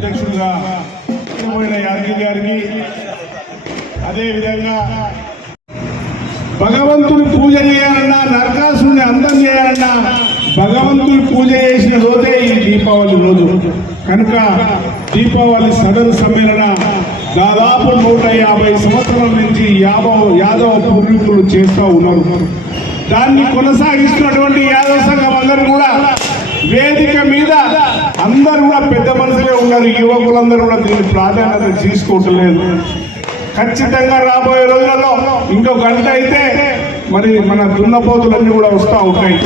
అధ్యక్షుడిగా పోయిన యాదగిరి గారికి, అదేవిధంగా భగవంతుని పూజ చేయాలన్నా, నరకాసుని అందం చేయాలన్నా భగవంతుని పూజ చేసిన రోజే ఈ దీపావళి రోజు. కనుక దీపావళి సదరు సమ్మేళన దాదాపు 150 సంవత్సరాల నుంచి యాదవ పూర్వీకులు చేస్తూ ఉన్నారు. దాన్ని కొనసాగిస్తున్నటువంటి యాదవ సంఘం అందరూ కూడా వేదిక మీద అందరూ కూడా పెద్ద మనుషులే ఉన్నారు. యువకులందరూ కూడా దీని ప్రాధాన్యత తీసుకోవట్లేదు. ఖచ్చితంగా రాబోయే రోజులలో ఇంకో గంట అయితే మరి మన దున్నపోతులన్నీ కూడా వస్తూ ఉంటాయి.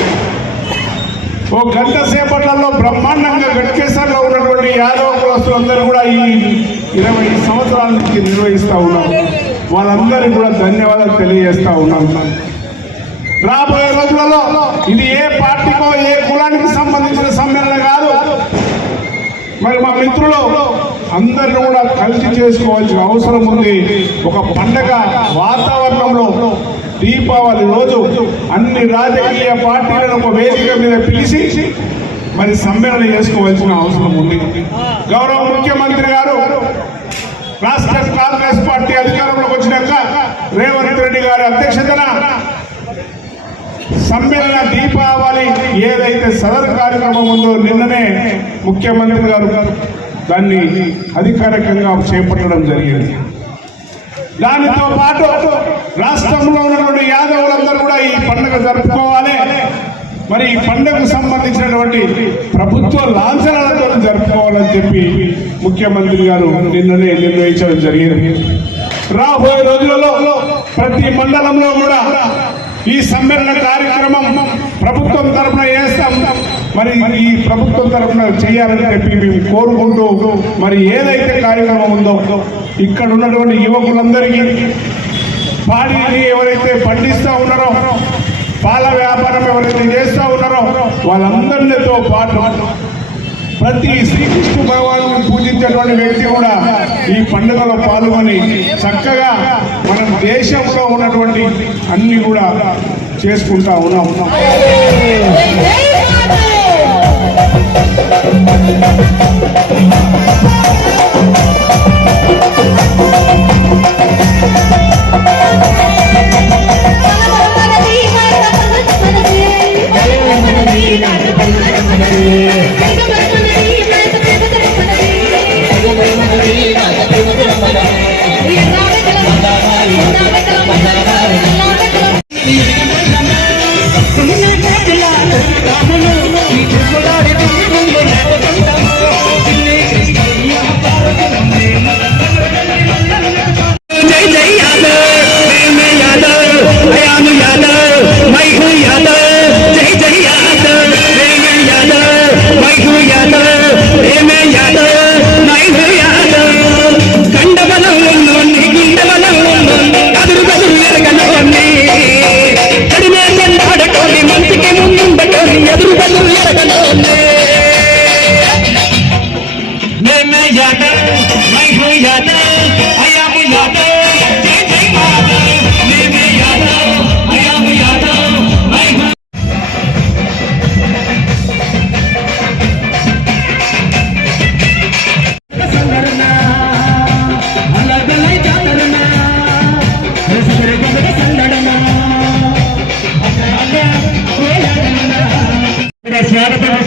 ఓ గంట సేపట్లలో బ్రహ్మాండంగా గట్కేసర్లో ఉన్నటువంటి యాదవ కులస్తులందరూ కూడా ఈ 20 సంవత్సరాల నుంచి నిర్వహిస్తూ ఉన్నారు. వాళ్ళందరికీ కూడా ధన్యవాదాలు తెలియజేస్తా ఉన్నాం. రాబోయే రోజులలో ఇది ఏ పార్టీకో ఏ కులానికి సంబంధించిన సమ్మేళన కాదు. మరి మా మిత్రులు అందరిని కూడా కలిసి చేసుకోవాల్సిన అవసరం ఉంది. ఒక పండగ వాతావరణంలో దీపావళి రోజు అన్ని రాజకీయ పార్టీలను ఒక వేదిక మీద పిలిచి మరి సమ్మేళన చేసుకోవాల్సిన అవసరం ఉంది. గౌరవ ముఖ్యమంత్రి గారు రాష్ట్ర కాంగ్రెస్ పార్టీ అధికారంలోకి వచ్చినాక రేవంత్ రెడ్డి గారి అధ్యక్షతన సమ్మేళన దీపావళి ఏదైతే సదరు కార్యక్రమం ఉందో నిన్ననే ముఖ్యమంత్రి గారు దాన్ని అధికారికంగా చేపట్టడం జరిగింది. దానితో పాటు రాష్ట్రంలో ఉన్నటువంటి యాదవులందరూ కూడా ఈ పండుగ జరుపుకోవాలి. మరి ఈ పండుగకు సంబంధించినటువంటి ప్రభుత్వ లాంఛనాలతో జరుపుకోవాలని చెప్పి ముఖ్యమంత్రి గారు నిన్ననే నిర్ణయించడం జరిగింది. రాబోయే రోజులలో ప్రతి మండలంలో కూడా ఈ సమ్మేళన కార్యక్రమం ప్రభుత్వం తరఫున చేస్తాం. మరి ఈ ప్రభుత్వం తరఫున చేయాలని చెప్పి మేము కోరుకుంటూ మరి ఏదైతే కార్యక్రమం ఉందో ఇక్కడ ఉన్నటువంటి యువకులందరికీ పాడిని ఎవరైతే పండిస్తూ ఉన్నారో, పాల వ్యాపారం ఎవరైతే చేస్తూ ఉన్నారో వాళ్ళందరితో పాటు ప్రతి శ్రీకృష్ణ భగవాను పూజించేటువంటి వ్యక్తి కూడా ఈ పండుగలో పాల్గొని చక్కగా మనం దేశంలో ఉన్నటువంటి అన్ని కూడా చేసుకుంటా ఉన్నాం.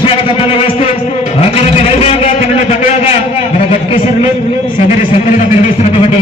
స్వాగతం వేస్తూ అందరికీ వైభవంగా కన్నుల పండుగగా మన గట్కేశ్వరులు సదరి సందడిగా నిర్వహిస్తున్నటువంటి